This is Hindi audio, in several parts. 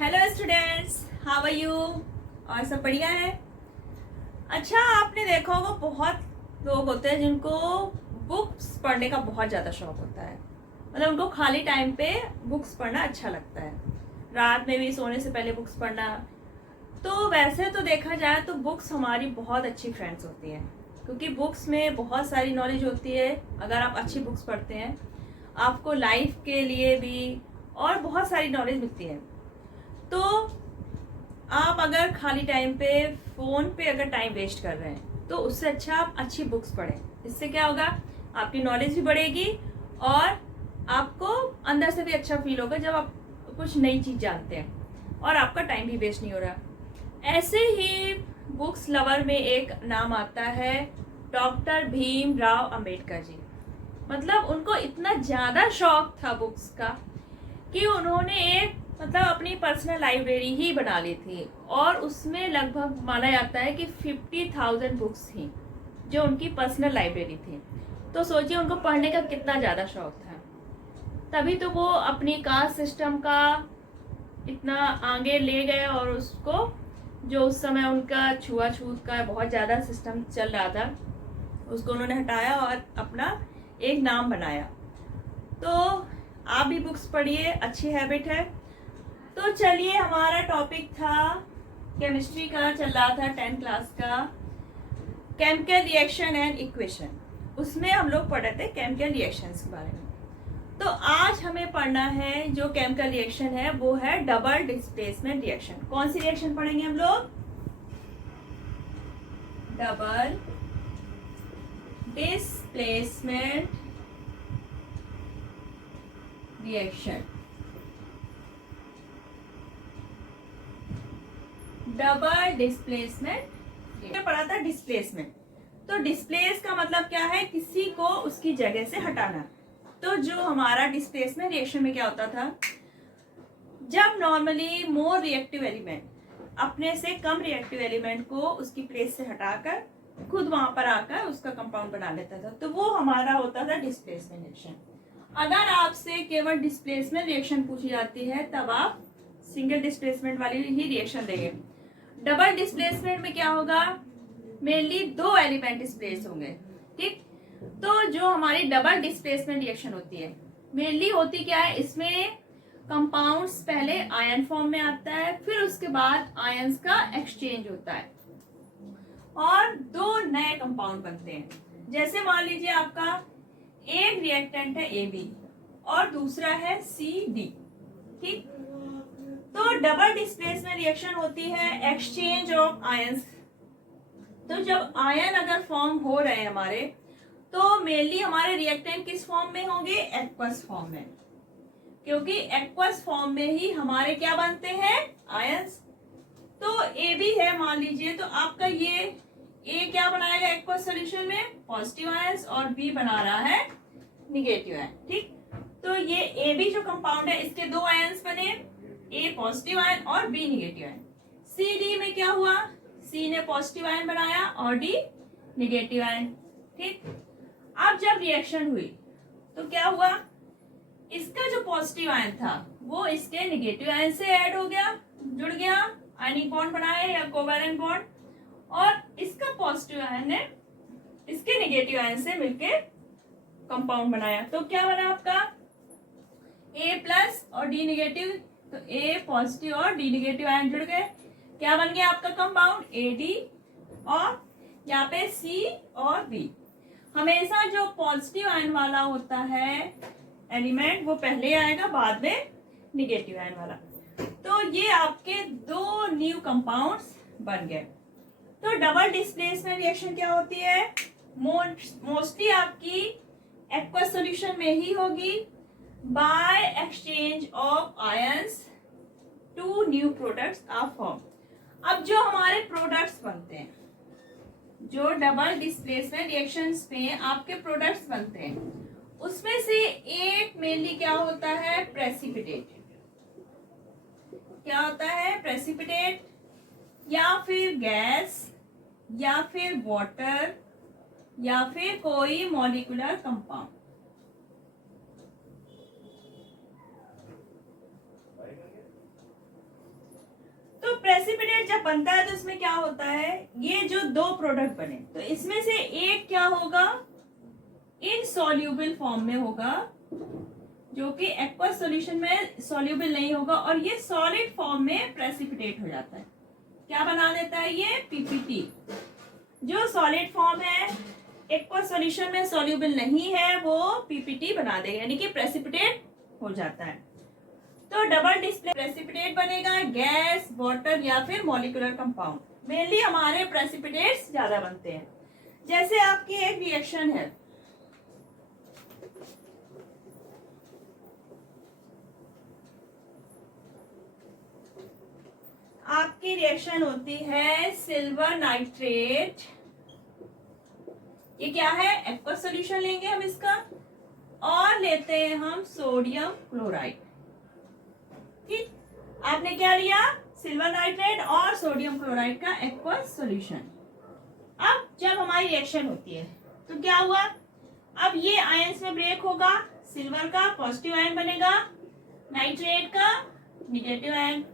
Hello students, how are you. और सब बढ़िया है। अच्छा, आपने देखा होगा बहुत लोग होते हैं जिनको बुक्स पढ़ने का बहुत ज़्यादा शौक होता है। मतलब उनको खाली टाइम पे बुक्स पढ़ना अच्छा लगता है, रात में भी सोने से पहले बुक्स पढ़ना। तो वैसे तो देखा जाए तो बुक्स हमारी बहुत अच्छी फ्रेंड्स होती हैं, क्योंकि बुक्स में बहुत सारी नॉलेज होती है। अगर आप अच्छी बुक्स पढ़ते हैं आपको लाइफ के लिए भी और बहुत सारी नॉलेज मिलती है। तो आप अगर खाली टाइम पे फ़ोन पे अगर टाइम वेस्ट कर रहे हैं तो उससे अच्छा आप अच्छी बुक्स पढ़ें। इससे क्या होगा, आपकी नॉलेज भी बढ़ेगी और आपको अंदर से भी अच्छा फील होगा जब आप कुछ नई चीज़ जानते हैं और आपका टाइम भी वेस्ट नहीं हो रहा। ऐसे ही बुक्स लवर में एक नाम आता है डॉक्टर भीमराव अंबेडकर जी। मतलब उनको इतना ज़्यादा शौक था बुक्स का कि उन्होंने एक अपनी पर्सनल लाइब्रेरी ही बना ली थी और उसमें लगभग माना जाता है कि 50,000 बुक्स थी जो उनकी पर्सनल लाइब्रेरी थी। तो सोचिए उनको पढ़ने का कितना ज़्यादा शौक था। तभी तो वो अपनी कास्ट सिस्टम का इतना आगे ले गए और उसको, जो उस समय उनका छुआछूत का बहुत ज़्यादा सिस्टम चल रहा था, उसको उन्होंने हटाया और अपना एक नाम बनाया। तो आप भी बुक्स पढ़िए, अच्छी हैबिट है। तो चलिए, हमारा टॉपिक था केमिस्ट्री का, चल रहा था 10th क्लास का, केमिकल रिएक्शन एंड इक्वेशन। उसमें हम लोग पढ़ रहे थे केमिकल रिएक्शंस के बारे में। तो आज हमें पढ़ना है जो केमिकल रिएक्शन है वो है डबल डिस्प्लेसमेंट रिएक्शन। कौन सी रिएक्शन पढ़ेंगे हम लोग? Double displacement reaction. Double displacement पढ़ा था डिस्प्लेसमेंट। तो डिस्प्लेस का मतलब क्या है, किसी को उसकी जगह से हटाना। तो जो हमारा डिस्प्लेसमेंट रिएक्शन में क्या होता था, जब नॉर्मली मोर रिएक्टिव एलिमेंट अपने से कम रिएक्टिव एलिमेंट को उसकी प्लेस से हटाकर खुद वहां पर आकर उसका कंपाउंड बना लेता था, तो वो हमारा होता था डिस्प्लेसमेंट रिएक्शन। अगर आपसे केवल डिस्प्लेसमेंट रिएक्शन पूछी जाती है तब आप सिंगल डिस्प्लेसमेंट वाली ही रिएक्शन देंगे। डबल डिस्प्लेसमेंट में क्या होगा, मेनली दो एलिमेंट डिस्प्लेस होंगे। ठीक, तो जो हमारी डबल डिस्प्लेसमेंट रिएक्शन होती है मेनली होती क्या है, इसमें कंपाउंड्स पहले आयन फॉर्म में आता है, फिर उसके बाद आयंस का एक्सचेंज होता है और दो नए कंपाउंड बनते हैं। जैसे मान लीजिए आपका एक रिएक्टेंट है AB और दूसरा है CD। ठीक, तो डबल डिस्प्लेसमेंट रिएक्शन होती है एक्सचेंज ऑफ आयंस। तो जब आयन अगर फॉर्म हो रहे हैं हमारे, तो मेनली हमारे रिएक्टेंट किस फॉर्म में होंगे, एक्वस फॉर्म में, क्योंकि एक्वस फॉर्म में ही हमारे क्या बनते हैं, आयंस। तो AB है मान लीजिए, तो आपका ये A क्या बनाएगा एक्वस सॉल्यूशन में, पॉजिटिव आयंस, और B बना रहा है निगेटिव आयन। ठीक, तो ये AB जो कंपाउंड है इसके दो आयंस बने, A पॉजिटिव आयन और B निगेटिव आयन। CD में क्या हुआ, C ने पॉजिटिव आयन बनाया और D निगेटिव आयन। ठीक, अब जब रिएक्शन हुई तो क्या हुआ, इसका जो पॉजिटिव आयन था वो इसके निगेटिव आयन से ऐड हो गया, जुड़ गया, आयनिक बॉन्ड बनाया या कोवैलेंट बॉन्ड, और इसका पॉजिटिव आयन ने इसके निगेटिव आयन से मिलके कंपाउंड बनाया। तो क्या बना आपका, A प्लस और D निगेटिव, तो A पॉजिटिव और D निगेटिव आयन जुड़ गए, क्या बन गया आपका कंपाउंड AD, और यहाँ पे C और B। हमेशा जो पॉजिटिव आयन वाला होता है एलिमेंट वो पहले आएगा, बाद में निगेटिव आयन वाला। तो ये आपके दो न्यू कंपाउंड्स बन गए। तो डबल डिस्प्लेसमेंट रिएक्शन क्या होती है, मोस्टली आपकी एक्वस सॉल्यूशन में ही होगी, by exchange of ions to new products are form. अब जो हमारे प्रोडक्ट्स बनते हैं, जो डबल डिस्प्लेसमेंट रिएक्शंस में आपके प्रोडक्ट्स बनते हैं, उसमें से एक मेनली क्या होता है, प्रेसिपिटेट। क्या होता है, प्रेसिपिटेट, या फिर गैस, या फिर वाटर, या फिर कोई मॉलिक्यूलर कंपाउंड। जब बनता है तो इसमें क्या होता है, ये जो दो प्रोडक्ट बने तो इसमें से एक क्या होगा, इनसॉल्यूबल फॉर्म में होगा, जो कि एक्वस सॉल्यूशन में सॉल्यूबल नहीं होगा, और ये सॉलिड फॉर्म में प्रेसिपिटेट हो जाता है। क्या बना देता है ये, पीपीटी। जो सॉलिड फॉर्म है, एक्वस सॉल्यूशन में सॉल्यूबल नहीं है, वो पीपीटी बना देगा, यानी कि प्रेसिपिटेट हो जाता है। तो डबल डिस्प्ले प्रेसिपिटेट बनेगा, गैस, वाटर या फिर मॉलिक्यूलर कंपाउंड। मेनली हमारे प्रेसिपिटेट्स ज्यादा बनते हैं। जैसे आपकी एक रिएक्शन है, आपकी रिएक्शन होती है सिल्वर नाइट्रेट, ये क्या है, एक्वस सॉल्यूशन लेंगे हम इसका, और लेते हैं हम सोडियम क्लोराइड। ठीक, आपने क्या लिया, सिल्वर नाइट्रेट और सोडियम क्लोराइड का एक्वस सॉल्यूशन। अब जब हमारी रिएक्शन होती है तो क्या हुआ, अब ये आयंस में ब्रेक होगा, सिल्वर का पॉजिटिव आयन बनेगा, नाइट्रेट का निगेटिव आयन,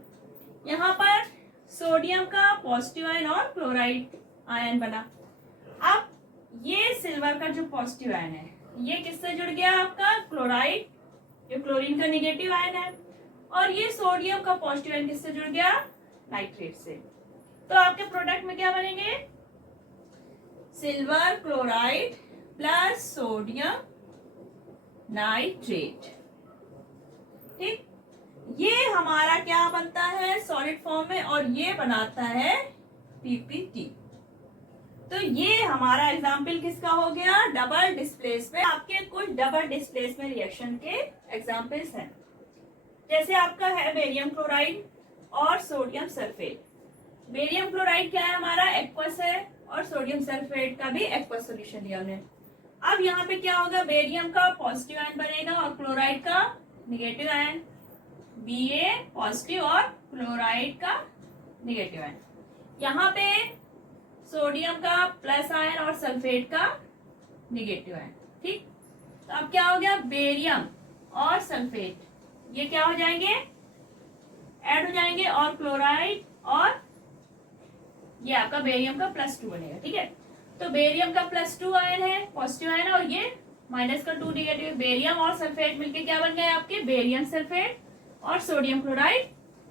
यहाँ पर सोडियम का पॉजिटिव आयन और क्लोराइड आयन बना। अब ये सिल्वर का जो पॉजिटिव आयन है ये किससे जुड़ गया, आपका क्लोराइड, जो क्लोरीन का निगेटिव आयन है, और ये सोडियम का पॉजिटिव आयन किससे जुड़ गया, नाइट्रेट से। तो आपके प्रोडक्ट में क्या बनेंगे, silver chloride plus sodium nitrate. ठीक, ये हमारा क्या बनता है, सॉलिड फॉर्म में, और ये बनाता है पीपीटी। तो ये हमारा एग्जाम्पल किसका हो गया, डबल डिस्प्लेसमेंट। आपके कुछ डबल डिस्प्लेसमेंट रिएक्शन के एग्जाम्पल्स हैं, जैसे आपका है बेरियम क्लोराइड और सोडियम सल्फेट। बेरियम क्लोराइड क्या है हमारा, एक्वस है, और सोडियम सल्फेट का भी एक्वस सॉल्यूशन लिया हमने। अब यहाँ पे क्या होगा, बेरियम का पॉजिटिव आयन बनेगा और क्लोराइड का निगेटिव आयन, Ba पॉजिटिव और क्लोराइड का निगेटिव आयन। यहाँ पे सोडियम का प्लस आयन और सल्फेट का निगेटिव आयन। ठीक, तो अब क्या हो गया, बेरियम और सल्फेट ये क्या हो जाएंगे, ऐड हो जाएंगे, और क्लोराइड और ये आपका बेरियम का +2 बनेगा। ठीक है, तो बेरियम का +2 आयन है पॉजिटिव आयन, और ये -2 निगेटिव। बेरियम और सल्फेट मिलके क्या बन गए आपके, बेरियम सल्फेट, और सोडियम क्लोराइड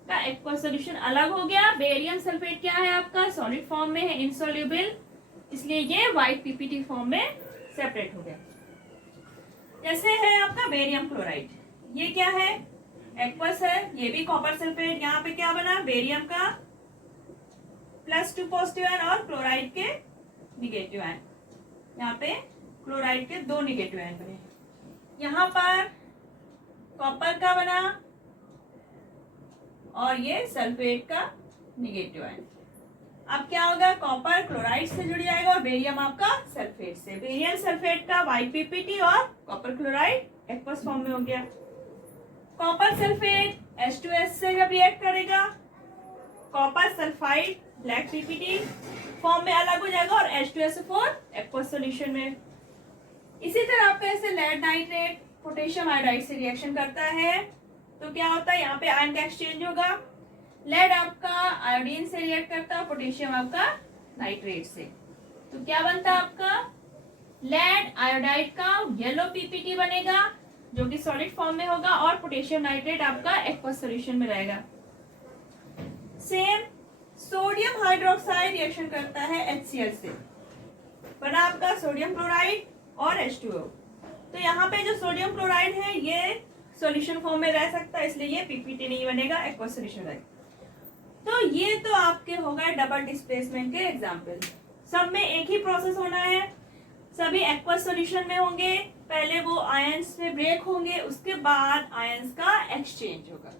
का एक्वस सॉल्यूशन अलग हो गया। बेरियम सल्फेट क्या है आपका, सॉलिड फॉर्म में है, इनसॉल्युबल, इसलिए ये व्हाइट पीपीटी फॉर्म में सेपरेट हो गया। जैसे है आपका बेरियम क्लोराइड, ये क्या है, एक्वस है, ये भी कॉपर सल्फेट। यहाँ पे क्या बना, बेरियम का +2 पॉजिटिव आयन और क्लोराइड के निगेटिव आयन, यहाँ पे क्लोराइड के 2 निगेटिव आयन बने। यहाँ पर कॉपर का बना और ये सल्फेट का निगेटिव आयन। अब क्या होगा, कॉपर क्लोराइड से जुड़ जाएगा और बेरियम आपका सल्फेट से। बेरियम सल्फेट का वाइट पीपीटी और कॉपर क्लोराइड एक्वस फॉर्म में हो गया। कॉपर सल्फेट H2S से जब रिएक्ट करेगा, copper sulphide black PPT form में अलग हो जाएगा और H2SO4 एक्वस सॉल्यूशन में। इसी तरह आपका ऐसे लेड नाइट्रेट पोटेशियम आयोडाइड से रिएक्शन करता है तो क्या होता है, यहाँ पे आयन का एक्सचेंज होगा। लेड आपका आयोडीन से रिएक्ट करता है, पोटेशियम आपका नाइट्रेट से। तो क्या बनता है आपका, लेड आयोडाइड का येलो पीपीटी बनेगा जो कि सॉलिड फॉर्म में होगा, और पोटेशियम नाइट्रेट आपका एक्वस सॉल्यूशन में रहेगा। सेम सोडियम हाइड्रोक्साइड रिएक्शन करता है HCl से, बना आपका सोडियम क्लोराइड और H2O। तो यहाँ पे जो सोडियम क्लोराइड है ये सॉल्यूशन फॉर्म में रह सकता है, इसलिए ये पीपीटी नहीं बनेगा, एक्वस सॉल्यूशन रहेगा। तो ये तो आपके हो गए डबल डिस्प्लेसमेंट के एग्जाम्पल। सब में एक ही प्रोसेस होना है, सभी एक्वस सॉल्यूशन में होंगे, पहले वो आयंस में ब्रेक होंगे, उसके बाद आयंस का एक्सचेंज होगा,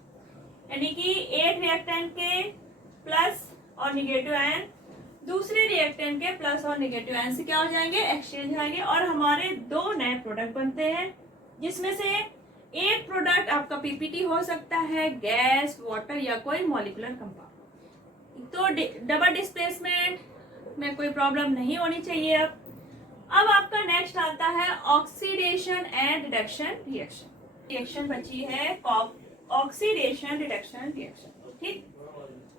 यानी कि एक रिएक्टेंट के प्लस और निगेटिव आयन दूसरे रिएक्टेंट के प्लस और निगेटिव आयन से क्या हो जाएंगे, एक्सचेंज होंगे, और हमारे 2 नए प्रोडक्ट बनते हैं, जिसमें से एक प्रोडक्ट आपका पीपीटी हो सकता है, गैस, वाटर या कोई मॉलिक्यूलर कंपाउंड। तो डबल डिस्प्लेसमेंट में कोई प्रॉब्लम नहीं होनी चाहिए। अब आपका नेक्स्ट आता है ऑक्सीडेशन एंड रिडक्शन रिएक्शन बची है ऑक्सीडेशन रिडक्शन रिएक्शन। ठीक,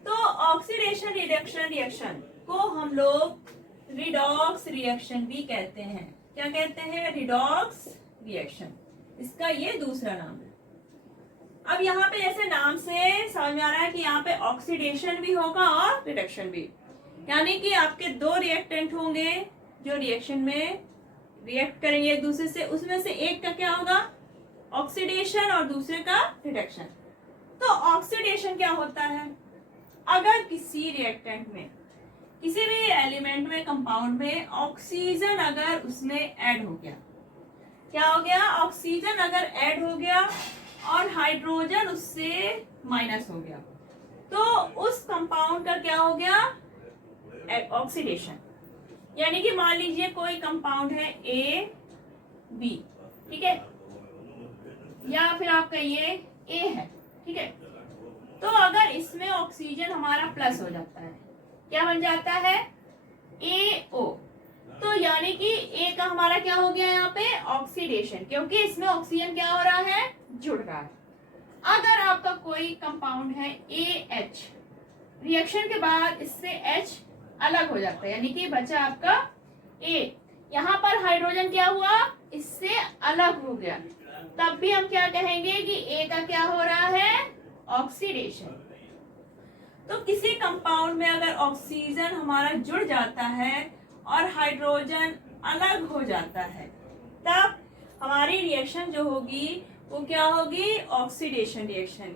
तो ऑक्सीडेशन रिडक्शन को हम लोग रिडॉक्स रिएक्शन भी कहते हैं। क्या कहते हैं? रिडॉक्स रिएक्शन, इसका ये दूसरा नाम है। अब यहाँ पे जैसे नाम से समझ में आ रहा है कि यहाँ पे ऑक्सीडेशन भी होगा और रिडक्शन भी, यानी कि आपके दो रिएक्टेंट होंगे जो रिएक्शन में रिएक्ट करेंगे एक दूसरे से, उसमें से एक का क्या होगा? ऑक्सीडेशन और दूसरे का रिडक्शन। तो ऑक्सीडेशन क्या होता है? अगर किसी रिएक्टेंट में, किसी भी एलिमेंट में, कंपाउंड में ऑक्सीजन अगर उसमें ऐड हो गया, क्या हो गया? ऑक्सीजन अगर ऐड हो गया और हाइड्रोजन उससे माइनस हो गया, तो उस कंपाउंड का क्या हो गया? ऑक्सीडेशन। यानी कि मान लीजिए कोई कंपाउंड है ए बी, ठीक है, या फिर आप कहिए ए है, ठीक है। तो अगर इसमें ऑक्सीजन हमारा प्लस हो जाता है, क्या बन जाता है? AO। तो यानी कि ए का हमारा क्या हो गया यहाँ पे? ऑक्सीडेशन, क्योंकि इसमें ऑक्सीजन क्या हो रहा है? जुड़ रहा है। अगर आपका कोई कंपाउंड है AH, रिएक्शन के बाद इससे H अलग हो जाता है, यानी कि बचा आपका A, यहाँ पर हाइड्रोजन क्या हुआ? इससे अलग हो गया, तब भी हम क्या कहेंगे कि A का क्या हो रहा है? ऑक्सीडेशन। तो किसी कंपाउंड में अगर ऑक्सीजन हमारा जुड़ जाता है और हाइड्रोजन अलग हो जाता है, तब हमारी रिएक्शन जो होगी वो क्या होगी? Oxidation reaction.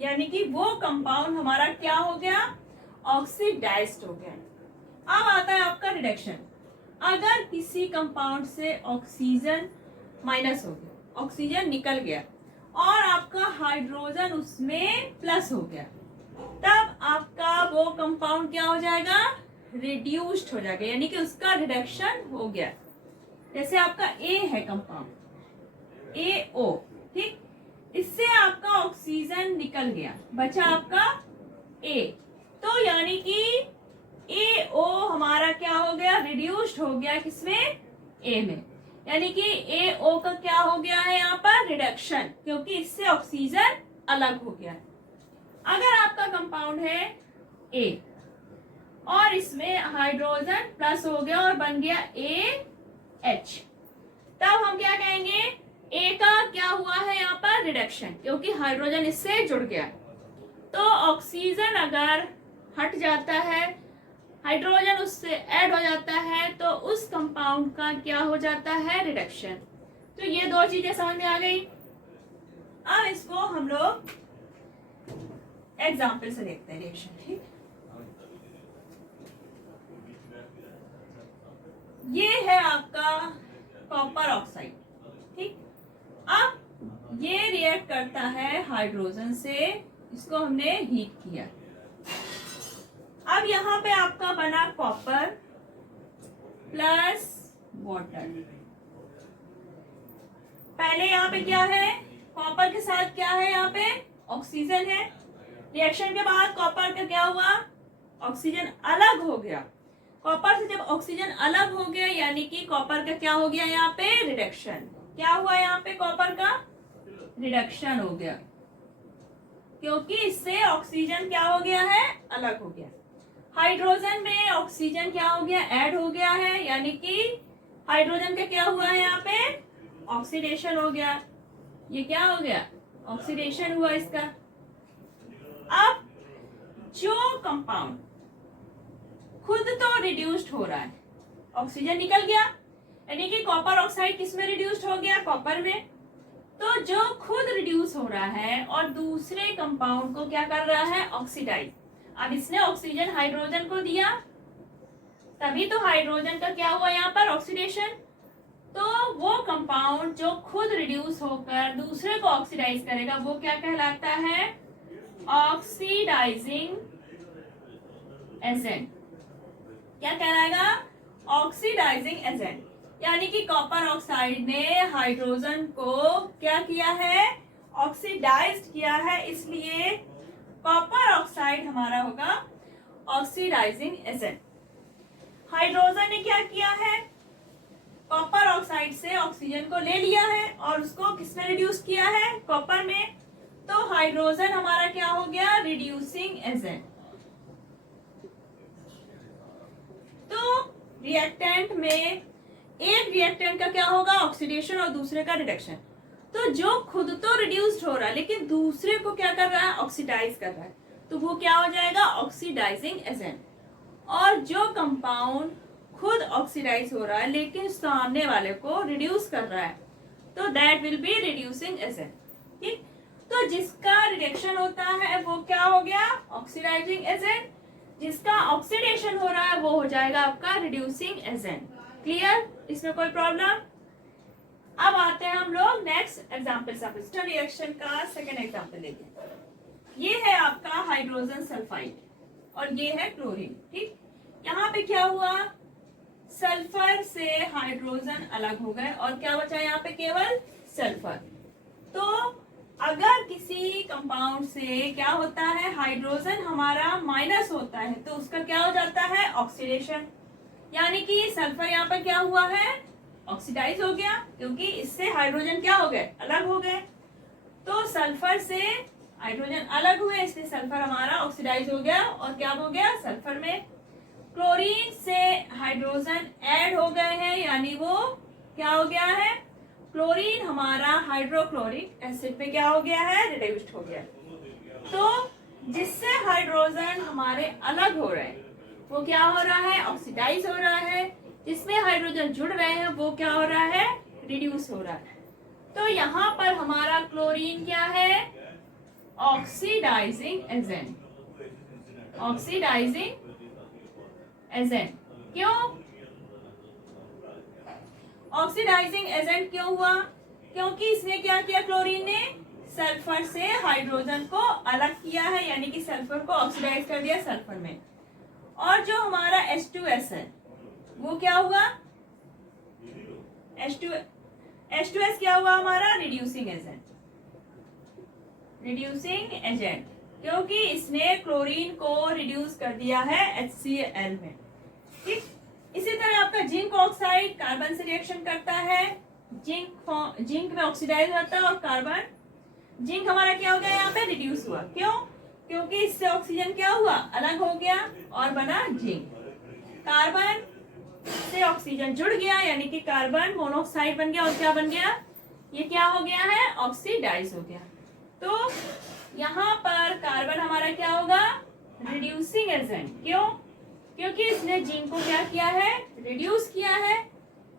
यानी कि वो कंपाउंड हमारा क्या हो गया? ऑक्सीडाइज्ड हो गया। अब आता है आपका रिडक्शन। अगर किसी कंपाउंड से ऑक्सीजन माइनस हो गया, ऑक्सीजन निकल गया और आपका हाइड्रोजन उसमें प्लस हो गया, तब आपका वो कंपाउंड क्या हो जाएगा? रिड्यूस्ड हो जाएगा, यानी कि उसका रिडक्शन हो गया। जैसे आपका ए है कंपाउंड AO, ठीक, इससे आपका ऑक्सीजन निकल गया, बचा आपका A। तो यानी कि AO हमारा क्या हो गया? रिड्यूस्ड हो गया, किसमें? A में। यानी कि AO का क्या हो गया है यहाँ पर? रिडक्शन, क्योंकि इससे ऑक्सीजन अलग हो गया है। अगर आपका कंपाउंड है A और इसमें हाइड्रोजन प्लस हो गया और बन गया AH, तब हम क्या कहेंगे? A का क्या हुआ है यहाँ पर? रिडक्शन, क्योंकि हाइड्रोजन इससे जुड़ गया। तो ऑक्सीजन अगर हट जाता है, हाइड्रोजन उससे ऐड हो जाता है, तो उस कंपाउंड का क्या हो जाता है? रिडक्शन। तो ये दो चीजें समझ में आ गई। अब इसको हम लोग एग्जाम्पल से देखते हैं रिएक्शन, ठीक। ये है आपका कॉपर ऑक्साइड, ठीक। अब ये रिएक्ट करता है हाइड्रोजन से, इसको हमने हीट किया। अब यहाँ पे आपका बना कॉपर प्लस वाटर। पहले यहाँ पे क्या है? कॉपर के साथ क्या है? यहाँ पे ऑक्सीजन है। रिएक्शन के बाद कॉपर का क्या हुआ? ऑक्सीजन अलग हो गया। कॉपर से जब ऑक्सीजन अलग हो गया, यानी कि कॉपर का क्या हो गया? यहाँ पे रिडक्शन। क्या हुआ यहाँ पे? कॉपर का रिडक्शन हो गया, क्योंकि इससे ऑक्सीजन क्या हो गया है? अलग हो गया। हाइड्रोजन में ऑक्सीजन क्या हो गया? ऐड हो गया है, यानी कि हाइड्रोजन का क्या हुआ है यहाँ पे? ऑक्सीडेशन हो गया। ये क्या हो गया? ऑक्सीडेशन हुआ इसका। अब जो कंपाउंड खुद तो रिड्यूस्ड हो रहा है, ऑक्सीजन निकल गया, यानी कि कॉपर ऑक्साइड किसमें रिड्यूस्ड हो गया? कॉपर में। तो जो खुद रिड्यूस हो रहा है और दूसरे कंपाउंड को क्या कर रहा है? ऑक्सीडाइज। अब इसने ऑक्सीजन हाइड्रोजन को दिया, तभी तो हाइड्रोजन का क्या हुआ यहाँ पर? ऑक्सीडेशन। तो वो कंपाउंड जो खुद रिड्यूस होकर दूसरे को ऑक्सीडाइज करेगा, वो क्या कहलाता है? Oxidising agent. क्या कहलाएगा? Oxidising agent. यानी कि कॉपर ऑक्साइड ने हाइड्रोजन को क्या किया है? ऑक्सीडाइज्ड किया है, इसलिए कॉपर ऑक्साइड हमारा होगा ऑक्सीडाइजिंग एजेंट। हाइड्रोजन ने क्या किया है? कॉपर ऑक्साइड से ऑक्सीजन को ले लिया है और उसको किसमें रिड्यूस किया है? कॉपर में। तो हाइड्रोजन हमारा क्या हो गया? Reducing agent. रिएक्टेंट में एक रिएक्टेंट का क्या होगा, ऑक्सीडेशन और दूसरे का रिडक्शन। तो जो खुद तो रिड्यूस्ड हो रहा है लेकिन दूसरे को क्या कर रहा है, ऑक्सीडाइज कर रहा है, तो वो क्या हो जाएगा, ऑक्सीडाइजिंग एजेंट। और जो कंपाउंड खुद ऑक्सीडाइज हो रहा है लेकिन सामने वाले को रिड्यूस कर रहा है, तो that will be reducing agent. ठीक, तो जिसका रिडक्शन होता है वो क्या हो गया, ऑक्सीडाइजिंग एजेंट। जिसका ऑक्सीडेशन हो रहा है वो हो जाएगा आपका रिड्यूसिंग एजेंट। क्लियर, इसमें कोई प्रॉब्लम। अब आते हैं हम लोग नेक्स्ट एग्जांपल, सब्स्टिट्यूशन रिएक्शन का सेकंड एग्जांपल लेंगे। ये है आपका हाइड्रोजन सल्फाइड और ये है क्लोरीन। ठीक, यहाँ पे क्या हुआ, सल्फर से हाइड्रोजन अलग हो गए और क्या बचा यहाँ पे, केवल सल्फर। तो अगर किसी कंपाउंड से क्या होता है, हाइड्रोजन हमारा माइनस होता है, तो उसका क्या हो जाता है, ऑक्सीडेशन। यानी कि सल्फर यहाँ पर क्या हुआ है, ऑक्सीडाइज हो गया, क्योंकि इससे हाइड्रोजन क्या हो गए, अलग हो गए। तो सल्फर से हाइड्रोजन अलग हुए, इसलिए सल्फर हमारा ऑक्सीडाइज हो गया और क्या हो गया, सल्फर में। क्लोरीन से हाइड्रोजन ऐड हो गए हैं, यानी वो क्या हो गया है, क्लोरीन हमारा हाइड्रोक्लोरिक एसिड में क्या हो गया है, रिड्यूस्ड हो गया। तो जिससे हाइड्रोजन हमारे अलग हो रहे हैं वो क्या हो रहा है, ऑक्सीडाइज हो रहा है। जिसमें हाइड्रोजन जुड़ रहे हैं वो क्या हो रहा है, रिड्यूस हो रहा है। तो यहाँ पर हमारा क्लोरीन क्या है, ऑक्सीडाइजिंग एजेंट। ऑक्सीडाइजिंग एजेंट क्यों, ऑक्सीडाइजिंग एजेंट क्यों हुआ, क्योंकि इसने क्या किया, क्लोरीन ने सल्फर से हाइड्रोजन को अलग किया है, यानी कि सल्फर को ऑक्सीडाइज कर दिया सल्फर में। और जो हमारा H2S है वो क्या हुआ, H2S क्या हुआ हमारा, रिड्यूसिंग एजेंट। रिड्यूसिंग एजेंट क्योंकि इसने क्लोरीन को रिड्यूस कर दिया है HCl में। ठीक, इसी तरह आपका जिंक ऑक्साइड कार्बन से रिएक्शन करता है, जिंक में ऑक्सीडाइज होता है और कार्बन, जिंक हमारा क्या हो गया, यहाँ पे रिड्यूस हुआ। क्यों, क्योंकि इससे ऑक्सीजन क्या हुआ, अलग हो गया और बना जिंक। कार्बन से ऑक्सीजन जुड़ गया, यानी कि कार्बन मोनोऑक्साइड बन गया और क्या बन गया, ये क्या हो गया है, ऑक्सीडाइज हो गया। तो यहाँ पर कार्बन हमारा क्या होगा, रिड्यूसिंग एजेंट। क्यों, क्योंकि इसने जिंक को क्या किया है, रिड्यूस किया है,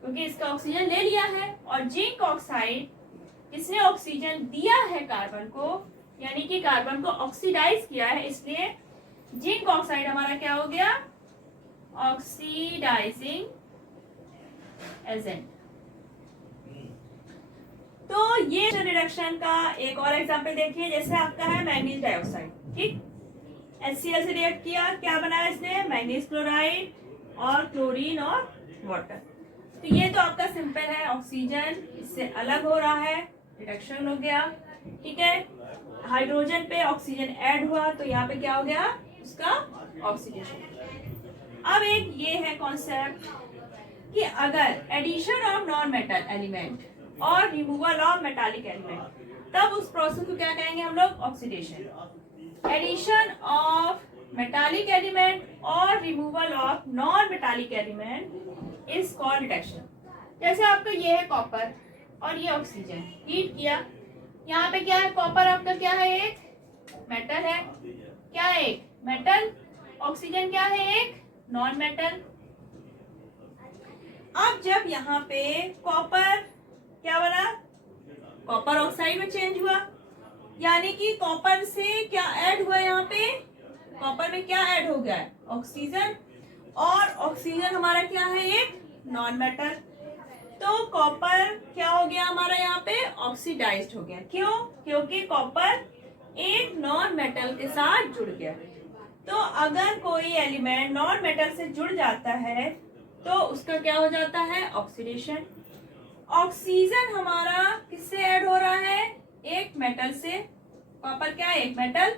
क्योंकि इसका ऑक्सीजन ले लिया है। और जिंक ऑक्साइड इसने ऑक्सीजन दिया है कार्बन को, यानी कि कार्बन को ऑक्सीडाइज किया है, इसलिए जिंक ऑक्साइड हमारा क्या हो गया, ऑक्सीडाइजिंग एजेंट। तो ये रिडक्शन का एक और एग्जांपल देखिए, जैसे आपका है मैग्नीज डाइऑक्साइड। ठीक, HCl से रिएक्ट किया, क्या बनाया इसने, मैग्नीज क्लोराइड और क्लोरीन और वाटर। तो ये तो आपका सिंपल है, ऑक्सीजन इससे अलग हो रहा है, रिडक्शन हो गया। ठीक है, हाइड्रोजन पे ऑक्सीजन ऐड हुआ तो यहाँ पे क्या हो गया, उसका ऑक्सीडेशन। अब एक ये है कॉन्सेप्ट कि अगर addition of non metal element और रिमूवल ऑफ मेटालिक एलिमेंट, तब उस प्रोसेस को क्या कहेंगे हम लोग, oxidation. Addition of metallic element और removal of non metallic element is called reduction. जैसे आपका ये है कॉपर और ये ऑक्सीजन, हीट किया, यहाँ पे क्या है, कॉपर आपका क्या है, एक मेटल है, क्या है, एक मेटल। ऑक्सीजन क्या है, एक नॉन मेटल। अब जब यहाँ पे कॉपर क्या बना, कॉपर ऑक्साइड में चेंज हुआ, यानी कि कॉपर से क्या ऐड हुआ, यहाँ पे कॉपर में क्या ऐड हो गया है, ऑक्सीजन। और ऑक्सीजन हमारा क्या है, एक नॉन मेटल। तो कॉपर क्या हो गया हमारा, यहाँ पे ऑक्सीडाइज्ड हो गया। क्यों, क्योंकि कॉपर एक नॉन मेटल के साथ जुड़ गया। तो अगर कोई एलिमेंट नॉन मेटल से जुड़ जाता है तो उसका क्या हो जाता है, ऑक्सीडेशन। ऑक्सीजन हमारा किससे ऐड हो रहा है, एक मेटल से। कॉपर क्या है, एक मेटल।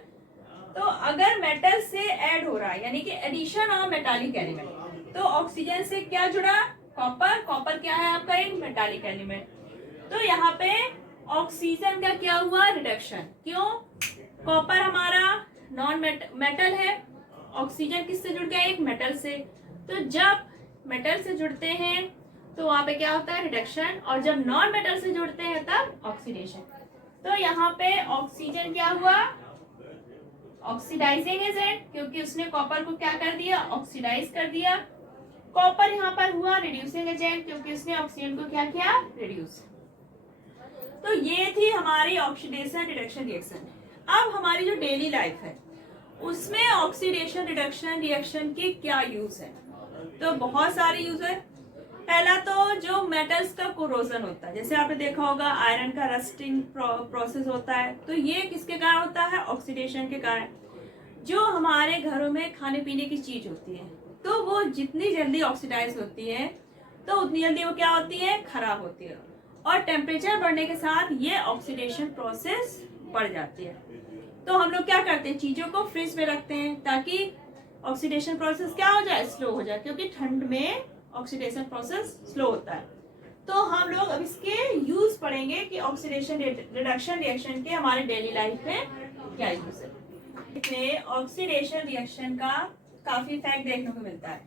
तो अगर मेटल से ऐड हो रहा है, यानी कि एडिशन ऑफ मेटालिक एलिमेंट, तो ऑक्सीजन से क्या जुड़ा, कॉपर। कॉपर क्या है आपका, एक मेटालिक एलिमेंट। तो यहाँ पे ऑक्सीजन का क्या हुआ, रिडक्शन। क्यों, कॉपर हमारा नॉन मेटल है, ऑक्सीजन किससे जुड़ गया, एक मेटल से। तो जब मेटल से जुड़ते हैं तो वहां पे क्या होता है, रिडक्शन, और जब नॉन मेटल से जुड़ते हैं तब ऑक्सीडेशन। तो यहाँ पे ऑक्सीजन क्या हुआ, ऑक्सीडाइजिंग एजेंट, क्योंकि उसने कॉपर को क्या कर दिया, ऑक्सीडाइज कर दिया। कॉपर यहाँ पर हुआ रिड्यूसिंग एजेंट, क्योंकि उसने ऑक्सीजन को क्या किया, रिड्यूस। तो ये थी हमारी ऑक्सीडेशन रिडक्शन रिएक्शन। अब हमारी जो डेली लाइफ है उसमें ऑक्सीडेशन रिडक्शन रिएक्शन के क्या यूज है, तो बहुत सारे यूज है। पहला तो जो मेटल्स का कोरोजन होता है, जैसे आपने देखा होगा आयरन का रस्टिंग प्रोसेस होता है, तो ये किसके कारण होता है, ऑक्सीडेशन के कारण। जो हमारे घरों में खाने पीने की चीज होती है तो वो जितनी जल्दी ऑक्सीडाइज होती है तो उतनी जल्दी वो क्या होती है, खराब होती है, और टेम्परेचर बढ़ने के साथ ये ऑक्सीडेशन प्रोसेस बढ़ जाती है। तो हम लोग क्या करते हैं, चीजों को फ्रिज में रखते हैं ताकि ऑक्सीडेशन प्रोसेस क्या हो जाए, स्लो हो जाए, क्योंकि ठंड में ऑक्सीडेशन प्रोसेस स्लो होता है। तो हम लोग अब इसके यूज पढ़ेंगे कि ऑक्सीडेशन रिडक्शन रिएक्शन के हमारे डेली लाइफ में क्या यूज है। इसमें ऑक्सीडेशन रिएक्शन का काफी फैक्ट देखने को मिलता है।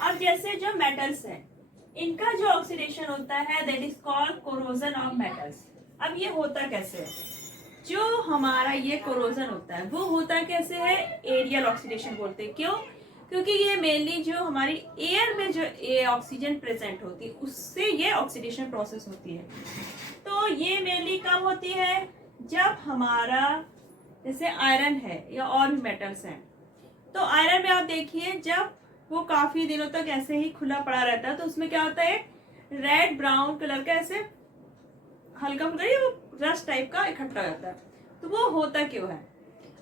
अब जैसे जो मेटल्स हैं इनका जो ऑक्सीडेशन होता है that is called corrosion of metals. अब ये होता कैसे है, जो हमारा ये कोरोजन होता है वो होता कैसे है, एरियल ऑक्सीडेशन बोलते हैं। क्यों, क्योंकि ये मेनली जो हमारी एयर में जो ऑक्सीजन प्रेजेंट होती है उससे ये ऑक्सीडेशन प्रोसेस होती है। तो ये मेनली कब होती है, जब हमारा जैसे आयरन है या और भी मेटल्स हैं, तो आयरन में आप देखिए जब वो काफी दिनों तक ऐसे ही खुला पड़ा रहता है तो उसमें क्या होता है, रेड ब्राउन कलर का ऐसे हल्का फुल्का रस्ट टाइप का इकट्ठा हो जाता है। तो वो होता क्यों है,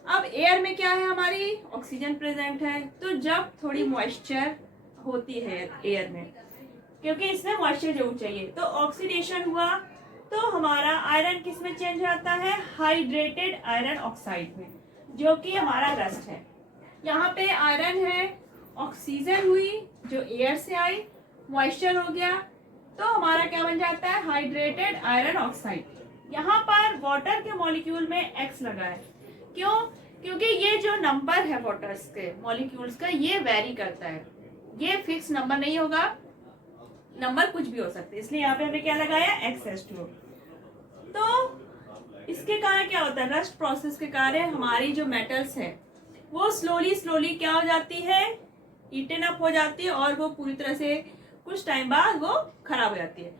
अब एयर में क्या है, हमारी ऑक्सीजन प्रेजेंट है, तो जब थोड़ी मॉइस्चर होती है एयर में, क्योंकि इसमें मॉइस्चर जरूर चाहिए, तो ऑक्सीडेशन हुआ तो हमारा आयरन किस में चेंज होता है, हाइड्रेटेड आयरन ऑक्साइड में, जो कि हमारा रस्ट है। यहाँ पे आयरन है, ऑक्सीजन हुई जो एयर से आई, मॉइस्चर हो गया, तो हमारा क्या बन जाता है, हाइड्रेटेड आयरन ऑक्साइड। यहाँ पर वाटर के मॉलिक्यूल में एक्स लगा है, क्यों, क्योंकि ये जो नंबर है वाटर्स के मॉलिक्यूल्स का ये वेरी करता है, ये फिक्स नंबर नहीं होगा, नंबर कुछ भी हो सकते हैं, इसलिए यहाँ पे हमने क्या लगाया, XH2। तो इसके कारण क्या होता है, रस्ट प्रोसेस के कारण हमारी जो मेटल्स है वो स्लोली क्या हो जाती है, ईटन अप हो जाती है, और वो पूरी तरह से कुछ टाइम बाद वो खराब हो जाती है।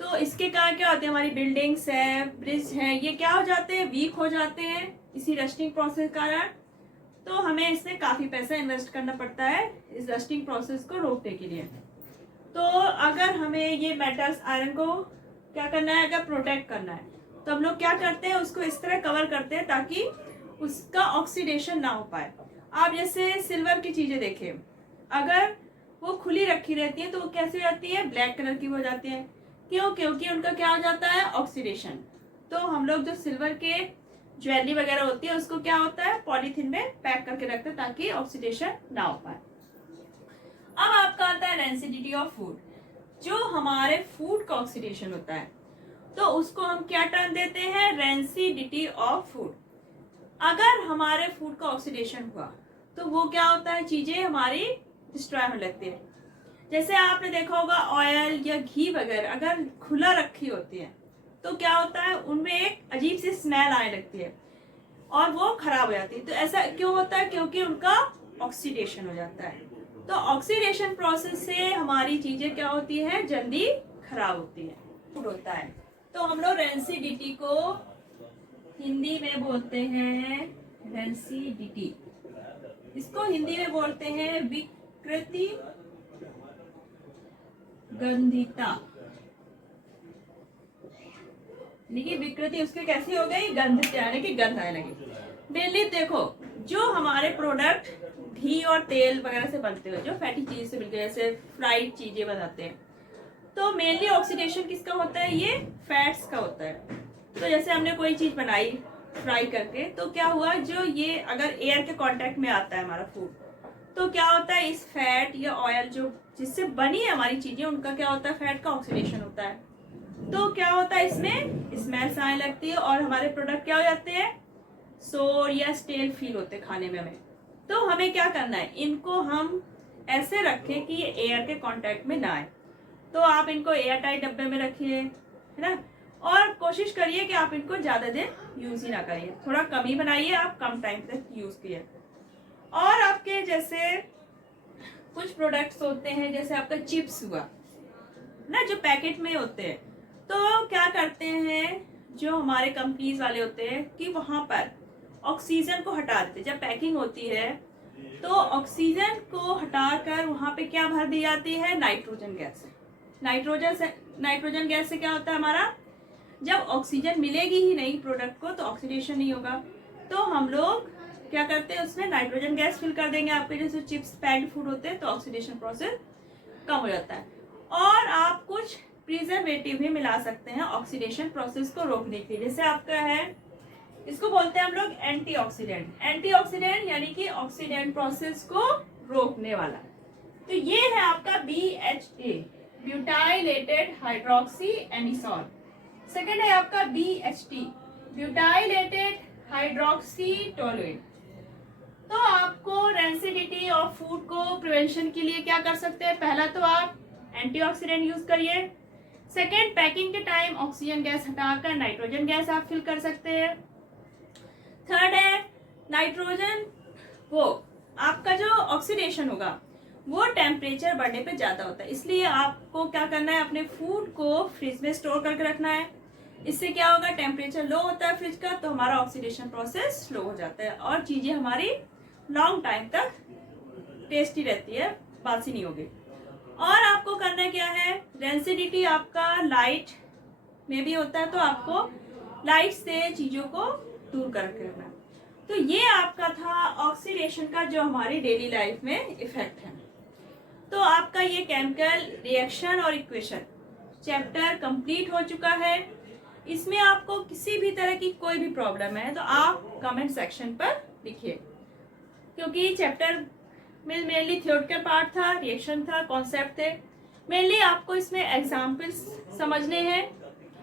तो इसके कारण क्या होते हैं, हमारी बिल्डिंग्स है, ब्रिज है, ये क्या हो जाते हैं, वीक हो जाते हैं इसी रस्टिंग प्रोसेस के कारण। तो हमें इसमें काफी पैसा इन्वेस्ट करना पड़ता है इस रस्टिंग प्रोसेस को रोकने के लिए। तो अगर हमें ये मेटल्स आयरन को क्या करना है, अगर प्रोटेक्ट करना है तो हम लोग क्या करते हैं, उसको इस तरह कवर करते हैं ताकि उसका ऑक्सीडेशन ना हो पाए। आप जैसे सिल्वर की चीजें देखें, अगर वो खुली रखी रहती है तो वो कैसे हो जाती है, ब्लैक कलर की हो जाती है। क्यों, क्योंकि उनका क्या हो जाता है, ऑक्सीडेशन। तो हम लोग जो सिल्वर के ज्वेलरी वगैरह होती है उसको क्या होता है, पॉलीथीन में पैक करके रखते हैं ताकि ऑक्सीडेशन ना हो पाए। अब आपका आता है रेंसिडिटी ऑफ फूड, जो हमारे फूड का ऑक्सीडेशन होता है तो उसको हम क्या टर्म देते हैं, रेंसिडिटी ऑफ फूड। अगर हमारे फूड का ऑक्सीडेशन हुआ तो वो क्या होता है, चीजें हमारी डिस्ट्रॉय होने लगती है। जैसे आपने देखा होगा ऑयल या घी वगैरह अगर खुला रखी होती है तो क्या होता है, उनमें एक अजीब सी स्मेल आने लगती है और वो खराब हो जाती है। तो ऐसा क्यों होता है, क्योंकि उनका ऑक्सीडेशन हो जाता है। तो ऑक्सीडेशन प्रोसेस से हमारी चीजें क्या होती है, जल्दी खराब होती है, होता है। तो हम लोग रेंसिडिटी को हिंदी में बोलते हैं रेंसिडिटी, इसको हिंदी में बोलते हैं विकृति गंधिता। देखिए विकृति उसकी कैसी हो गई, गंधित, यानी कि गंध आने लगी। मेनली देखो जो हमारे प्रोडक्ट घी और तेल वगैरह से बनते हुए, जो फैटी चीज से मिलते हैं, जैसे फ्राइड चीजें बनाते हैं, तो मेनली ऑक्सीडेशन किसका होता है, ये फैट्स का होता है। तो जैसे हमने कोई चीज बनाई फ्राई करके, तो क्या हुआ, जो ये अगर एयर के कांटेक्ट में आता है हमारा फूड, तो क्या होता है, इस फैट या ऑयल जो जिससे बनी है हमारी चीजें, उनका क्या होता है, फैट का ऑक्सीडेशन होता है। तो क्या होता है, इसमें स्मेल्स आने लगती है और हमारे प्रोडक्ट क्या हो जाते हैं, सोर या स्टेल फील होते हैं खाने में हमें। तो हमें क्या करना है, इनको हम ऐसे रखें कि ये एयर के कांटेक्ट में ना आए। तो आप इनको एयर टाइट डब्बे में रखिए, है ना, और कोशिश करिए कि आप इनको ज़्यादा देर यूज़ ही ना करिए, थोड़ा कम ही बनाइए, आप कम टाइम तक यूज़ किए। और आपके जैसे कुछ प्रोडक्ट्स होते हैं, जैसे आपका चिप्स हुआ ना, जो पैकेट में होते हैं, तो क्या करते हैं जो हमारे कंपनीज वाले होते हैं कि वहाँ पर ऑक्सीजन को हटा देते। जब पैकिंग होती है तो ऑक्सीजन को हटाकर वहाँ पे क्या भर दी जाती है, नाइट्रोजन गैस। नाइट्रोजन गैस से क्या होता है हमारा, जब ऑक्सीजन मिलेगी ही नहीं प्रोडक्ट को तो ऑक्सीडेशन नहीं होगा। तो हम लोग क्या करते हैं, उसमें नाइट्रोजन गैस फिल कर देंगे। आपके जैसे चिप्स पैक्ड फूड होते हैं तो ऑक्सीडेशन प्रोसेस कम हो जाता है। और आप कुछ प्रिजर्वेटिव भी मिला सकते हैं ऑक्सीडेशन प्रोसेस को रोकने के लिए। जैसे आपका है, इसको बोलते हैं हम लोग एंटीऑक्सीडेंट। एंटीऑक्सीडेंट यानी कि ऑक्सीडेंट प्रोसेस को रोकने वाला। तो ये है आपका BHA, butylated hydroxy anisole. Second है आपका BHT, ब्यूटाइलेटेड हाइड्रोक्सी टोलुएट। तो आपको रेंसिडिटी ऑफ फूड को प्रिवेंशन के लिए क्या कर सकते हैं, पहला तो आप एंटीऑक्सीडेंट यूज करिए। सेकेंड, पैकिंग के टाइम ऑक्सीजन गैस हटाकर नाइट्रोजन गैस आप फिल कर सकते हैं। थर्ड है नाइट्रोजन, वो आपका जो ऑक्सीडेशन होगा वो टेम्परेचर बढ़ने पे ज्यादा होता है, इसलिए आपको क्या करना है, अपने फूड को फ्रिज में स्टोर करके रखना है। इससे क्या होगा, टेम्परेचर लो होता है फ्रिज का तो हमारा ऑक्सीडेशन प्रोसेस स्लो हो जाता है और चीजें हमारी लॉन्ग टाइम तक टेस्टी रहती है, बासी नहीं होगी। और आपको करना क्या है, रेंसिडिटी आपका लाइट में भी होता है तो आपको लाइट से चीजों को दूर करके रखना। तो ये आपका था ऑक्सीडेशन का जो हमारी डेली लाइफ में इफेक्ट है। तो आपका ये केमिकल रिएक्शन और इक्वेशन चैप्टर कंप्लीट हो चुका है। इसमें आपको किसी भी तरह की कोई भी प्रॉब्लम है तो आप कमेंट सेक्शन पर लिखिए, क्योंकि चैप्टर में मेनली थियोरिटिकल पार्ट था, रिएक्शन था, कॉन्सेप्ट थे। मेनली आपको इसमें एग्जाम्पल्स समझने हैं,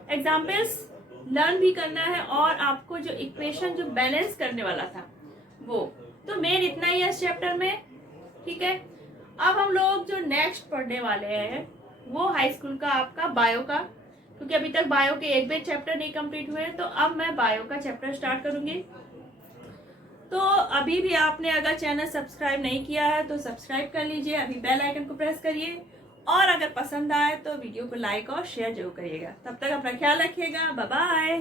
एग्जाम्पल्स लर्न भी करना है, और आपको जो इक्वेशन जो बैलेंस करने वाला था वो तो मेन इतना ही है इस चैप्टर में। ठीक है, अब हम लोग जो नेक्स्ट पढ़ने वाले हैं वो हाई स्कूल का आपका बायो का, क्योंकि अभी तक बायो के एक भी चैप्टर नहीं कंप्लीट हुए तो अब मैं बायो का चैप्टर स्टार्ट करूंगी। तो अभी भी आपने अगर चैनल सब्सक्राइब नहीं किया है तो सब्सक्राइब कर लीजिए, अभी बेल आइकन को प्रेस करिए, और अगर पसंद आए तो वीडियो को लाइक और शेयर जरूर करिएगा। तब तक अपना ख्याल रखिएगा, बाय बाय।